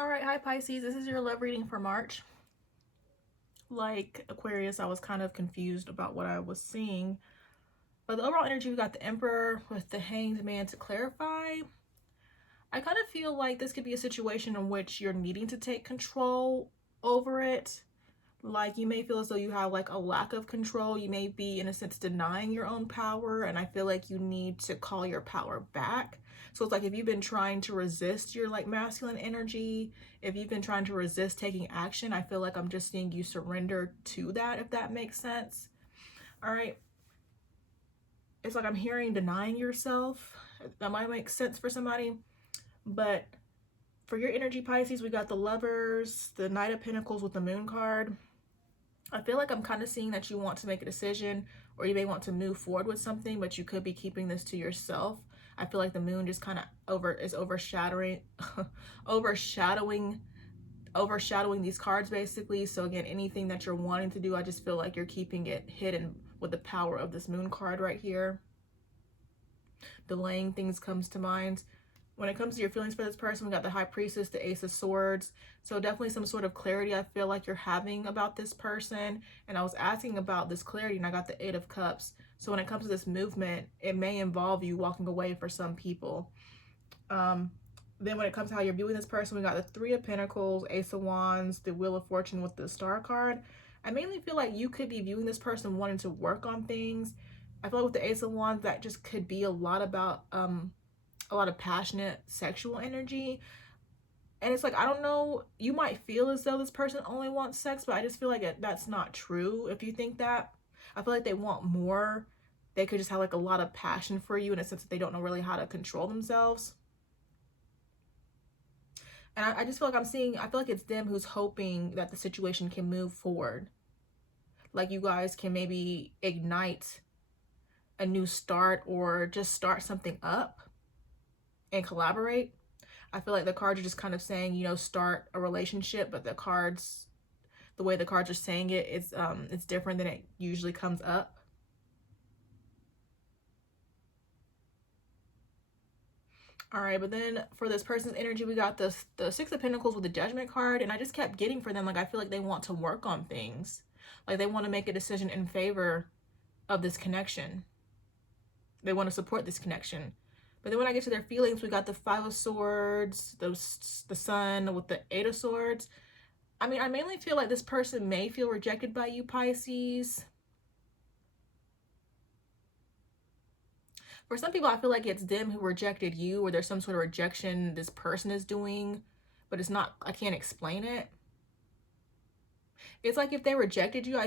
All right, hi Pisces. This is your love reading for March. Like Aquarius, I was kind of confused about what I was seeing. But the overall energy, we got the Emperor with the Hanged Man to clarify. I kind of feel like this could be a situation in which you're needing to take control over it. Like you may feel as though you have like a lack of control. You may be in a sense denying your own power, and I feel like you need to call your power back. So it's like if you've been trying to resist your like masculine energy, if you've been trying to resist taking action, I feel like I'm just seeing you surrender to that, if that makes sense. All right. It's like I'm hearing denying yourself. That might make sense for somebody. But for your energy, Pisces, we got the Lovers, the Knight of Pentacles with the Moon card. I feel like I'm kind of seeing that you want to make a decision, or you may want to move forward with something, but you could be keeping this to yourself. I feel like the moon just kind of overshadowing these cards basically. So again, anything that you're wanting to do, I just feel like you're keeping it hidden with the power of this moon card right here. Delaying things comes to mind. When it comes to your feelings for this person, we got the High Priestess, the Ace of Swords. So definitely some sort of clarity I feel like you're having about this person. And I was asking about this clarity and I got the Eight of Cups. So when it comes to this movement, it may involve you walking away for some people. Then when it comes to how you're viewing this person, we got the Three of Pentacles, Ace of Wands, the Wheel of Fortune with the Star card. I mainly feel like you could be viewing this person wanting to work on things. I feel like with the Ace of Wands, that just could be a lot about a lot of passionate sexual energy. And it's like, I don't know, you might feel as though this person only wants sex, but I just feel like that's not true. If you think that, I feel like they want more. They could just have like a lot of passion for you in a sense that they don't know really how to control themselves. And I just feel like I feel like it's them who's hoping that the situation can move forward. Like you guys can maybe ignite a new start or just start something up and collaborate. I feel like the cards are just kind of saying, you know, start a relationship, but the way the cards are saying it, it's different than it usually comes up. All right, but then for this person's energy, we got the Six of Pentacles with the Judgment card, and I just kept getting for them, like, I feel like they want to work on things. Like, they want to make a decision in favor of this connection. They want to support this connection. But then when I get to their feelings, we got the Five of Swords, the Sun with the Eight of Swords. I mean, I mainly feel like this person may feel rejected by you, Pisces. For some people, I feel like it's them who rejected you, or there's some sort of rejection this person is doing, but it's not, I can't explain it. It's like if they rejected you, I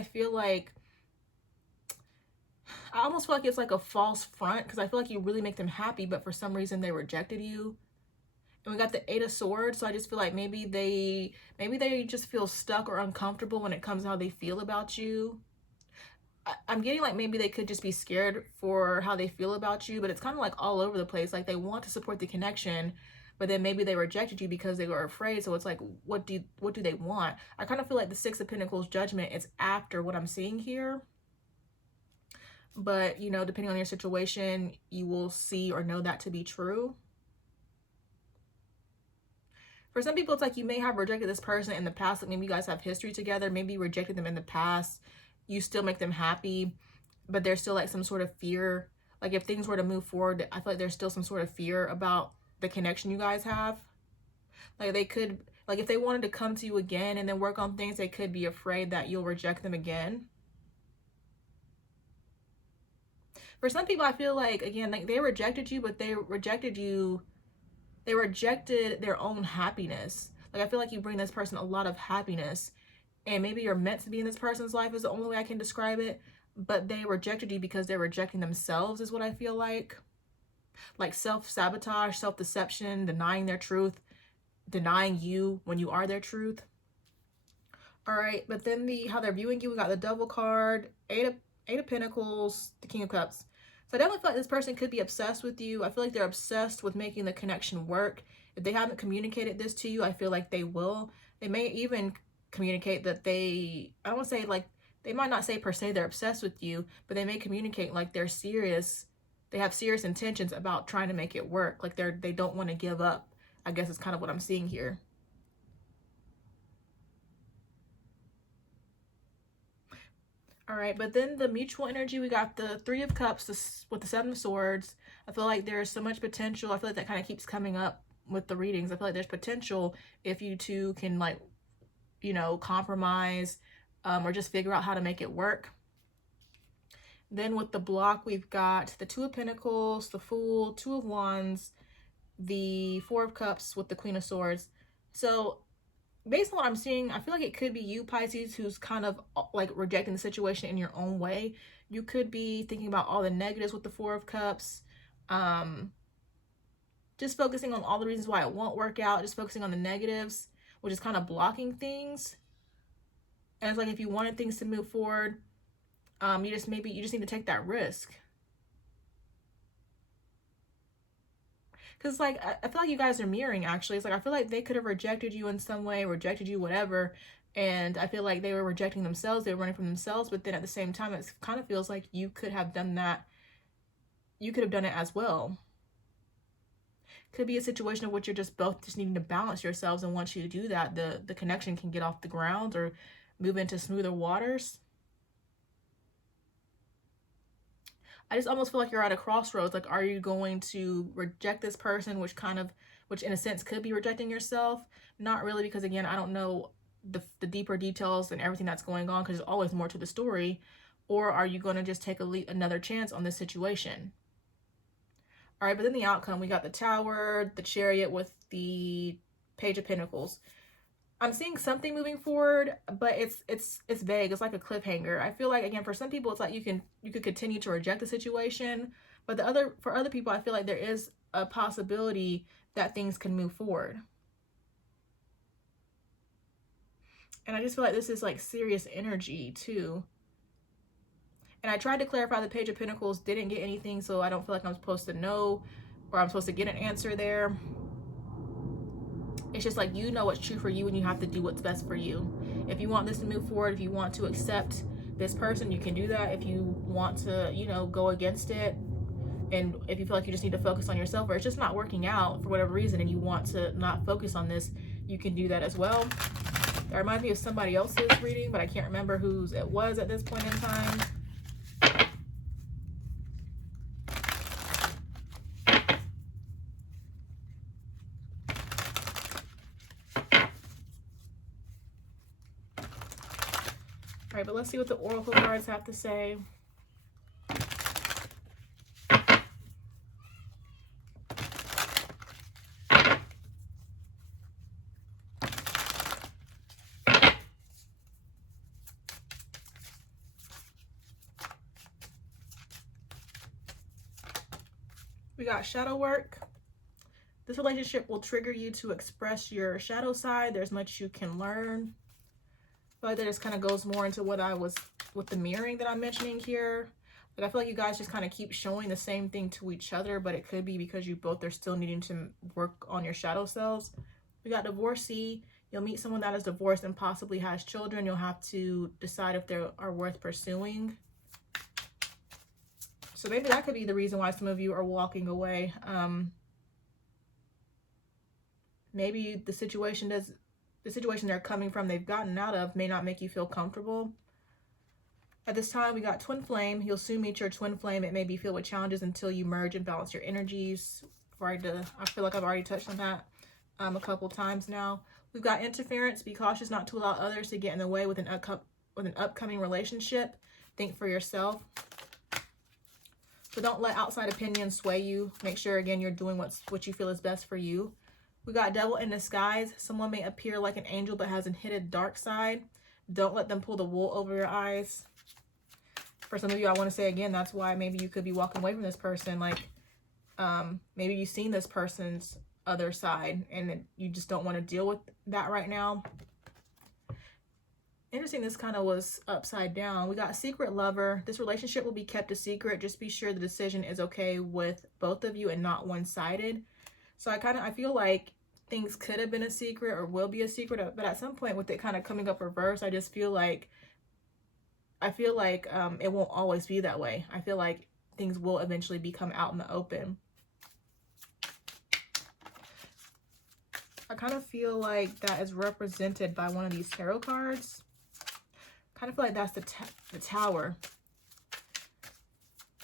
almost feel like it's like a false front, because I feel like you really make them happy, but for some reason they rejected you. And we got the Eight of Swords, so I just feel like maybe they just feel stuck or uncomfortable when it comes to how they feel about you. I'm getting like maybe they could just be scared for how they feel about you, but it's kind of like all over the place. Like they want to support the connection, but then maybe they rejected you because they were afraid. So it's like, what do they want? I kind of feel like the Six of Pentacles Judgment is after what I'm seeing here. But, you know, depending on your situation, you will see or know that to be true. For some people, it's like you may have rejected this person in the past. Like maybe you guys have history together. Maybe you rejected them in the past. You still make them happy, but there's still like some sort of fear. Like if things were to move forward, I feel like there's still some sort of fear about the connection you guys have. Like they could, like if they wanted to come to you again and then work on things, they could be afraid that you'll reject them again. For some people, I feel like, again, like they rejected you, but they rejected their own happiness. Like I feel like you bring this person a lot of happiness, and maybe you're meant to be in this person's life is the only way I can describe it, but they rejected you because they're rejecting themselves is what I feel like. Like self-sabotage, self-deception, denying their truth, denying you when you are their truth. All right, but then how they're viewing you, we got the Devil card, Eight of Pentacles, the King of Cups. So I definitely feel like this person could be obsessed with you. I feel like they're obsessed with making the connection work. If they haven't communicated this to you, I feel like they will. They may even communicate that I don't want to say like, they might not say per se they're obsessed with you, but they may communicate like they're serious. They have serious intentions about trying to make it work. Like they don't want to give up. I guess it's kind of what I'm seeing here. All right, but then the mutual energy, we got the Three of Cups with the Seven of Swords. I feel like there's so much potential. I feel like that kind of keeps coming up with the readings. I feel like there's potential if you two can, like, you know, compromise or just figure out how to make it work. Then with the block, we've got the Two of Pentacles, the Fool, Two of Wands, the Four of Cups with the Queen of Swords. So based on what I'm seeing, I feel like it could be you, Pisces, who's kind of like rejecting the situation in your own way. You could be thinking about all the negatives with the Four of Cups. Just focusing on all the reasons why it won't work out. Just focusing on the negatives, which is kind of blocking things. And it's like if you wanted things to move forward, you just need to take that risk. Because, like, I feel like you guys are mirroring, actually. It's like, I feel like they could have rejected you in some way, rejected you, whatever. And I feel like they were rejecting themselves. They were running from themselves. But then at the same time, it kind of feels like you could have done that. You could have done it as well. Could be a situation of which you're just both just needing to balance yourselves. And once you do that, the connection can get off the ground or move into smoother waters. I just almost feel like you're at a crossroads. Like, are you going to reject this person, which in a sense could be rejecting yourself? Not really, because again, I don't know the deeper details and everything that's going on, because there's always more to the story. Or are you going to just take another chance on this situation? All right, but then the outcome, we got the Tower, the Chariot with the Page of Pentacles. I'm seeing something moving forward, but it's vague. It's like a cliffhanger. I feel like, again, for some people, it's like you could continue to reject the situation, but for other people, I feel like there is a possibility that things can move forward. And I just feel like this is like serious energy too. And I tried to clarify the Page of Pentacles, didn't get anything, so I don't feel like I'm supposed to know or I'm supposed to get an answer there. It's just like, you know what's true for you and you have to do what's best for you. If you want this to move forward, if you want to accept this person, you can do that. If you want to, you know, go against it, and if you feel like you just need to focus on yourself, or it's just not working out for whatever reason and you want to not focus on this, you can do that as well. That reminds me of somebody else's reading, but I can't remember whose it was at this point in time. All right, but let's see what the Oracle cards have to say. We got shadow work. This relationship will trigger you to express your shadow side. There's much you can learn. But that just kind of goes more into what I was with the mirroring that I'm mentioning here. Like, I feel like you guys just kind of keep showing the same thing to each other, but it could be because you both are still needing to work on your shadow selves. We got divorcee. You'll meet someone that is divorced and possibly has children. You'll have to decide if they are worth pursuing. So maybe that could be the reason why some of you are walking away. Maybe the situation they're coming from, they've gotten out of, may not make you feel comfortable. At this time, we got twin flame. You'll soon meet your twin flame. It may be filled with challenges until you merge and balance your energies. I feel like I've already touched on that a couple times now. We've got interference. Be cautious not to allow others to get in the way with an upcoming relationship. Think for yourself. So don't let outside opinions sway you. Make sure, again, you're doing what you feel is best for you. We got devil in disguise. Someone may appear like an angel but has a hidden dark side. Don't let them pull the wool over your eyes. For some of you, I want to say again, that's why maybe you could be walking away from this person. Like, maybe you've seen this person's other side and you just don't want to deal with that right now. Interesting, this kind of was upside down. We got secret lover. This relationship will be kept a secret. Just be sure the decision is okay with both of you and not one-sided. So I feel like things could have been a secret or will be a secret, but at some point with it kind of coming up reverse, I just feel like it won't always be that way. I feel like things will eventually become out in the open. I kind of feel like that is represented by one of these tarot cards. kind of feel like that's the Tower.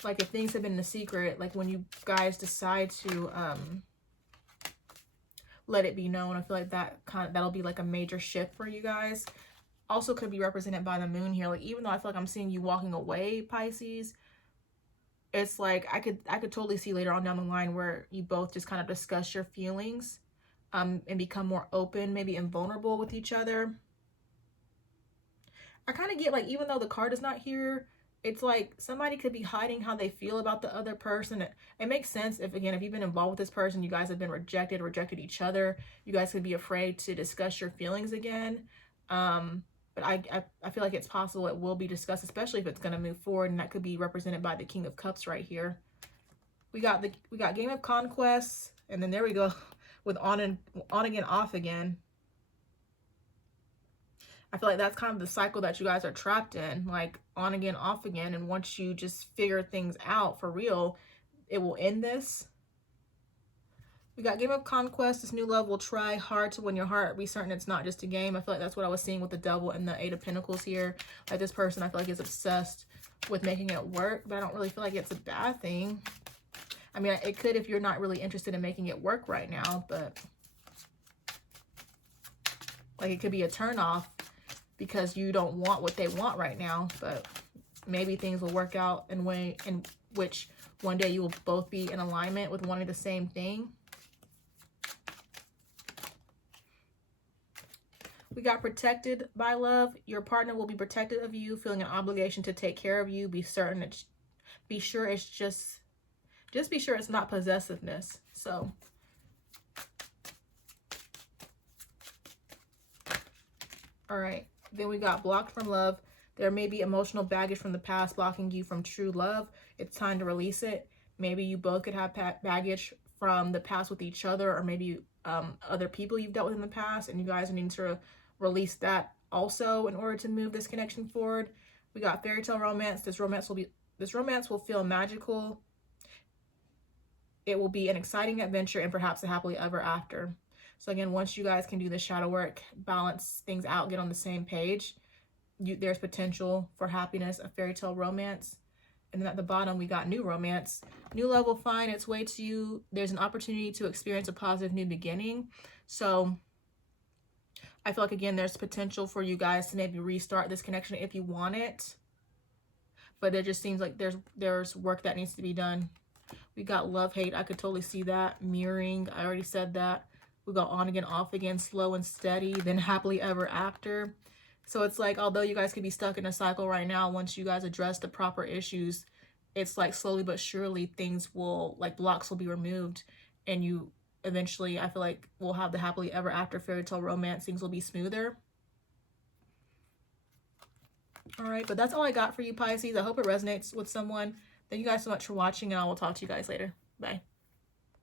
Like if things have been in a secret, like when you guys decide to let it be known, I feel like that'll be like a major shift for you guys. Also could be represented by the moon here. Like even though I feel like I'm seeing you walking away, Pisces, it's like I could totally see later on down the line where you both just kind of discuss your feelings and become more open, maybe and vulnerable with each other. I kind of get like, even though the card is not here, it's like somebody could be hiding how they feel about the other person. It makes sense if, again, if you've been involved with this person, you guys have been rejected each other. You guys could be afraid to discuss your feelings again. But I feel like it's possible it will be discussed, especially if it's going to move forward, and that could be represented by the King of Cups right here. We got Game of Conquest, and then there we go with on again, off again. I feel like that's kind of the cycle that you guys are trapped in, like on again, off again. And once you just figure things out for real, it will end this. We got Game of Conquest. This new love will try hard to win your heart. Be certain it's not just a game. I feel like that's what I was seeing with the Devil and the Eight of Pentacles here. Like this person, I feel like is obsessed with making it work, but I don't really feel like it's a bad thing. I mean, it could if you're not really interested in making it work right now, but like it could be a turnoff because you don't want what they want right now, but maybe things will work out in a way in which one day you will both be in alignment with wanting the same thing. We got protected by love. Your partner will be protective of you, feeling an obligation to take care of you. Be sure it's not possessiveness. So all right, then we got blocked from love. There may be emotional baggage from the past blocking you from true love. It's time to release it. Maybe you both could have baggage from the past with each other, or maybe other people you've dealt with in the past, and you guys need to release that also in order to move this connection forward. We got fairy tale romance. This romance will feel magical. It will be an exciting adventure and perhaps a happily ever after. So again, once you guys can do the shadow work, balance things out, get on the same page, there's potential for happiness, a fairy tale romance. And then at the bottom, we got new romance. New love will find its way to you. There's an opportunity to experience a positive new beginning. So I feel like, again, there's potential for you guys to maybe restart this connection if you want it. But it just seems like there's work that needs to be done. We got love, hate. I could totally see that. Mirroring. I already said that. We got on again, off again, slow and steady, then happily ever after. So it's like, although you guys could be stuck in a cycle right now, once you guys address the proper issues, it's like slowly but surely things will, like blocks will be removed, and you eventually, I feel like, will have the happily ever after fairy tale romance. Things will be smoother. All right, but that's all I got for you, Pisces. I hope it resonates with someone. Thank you guys so much for watching, and I will talk to you guys later. Bye.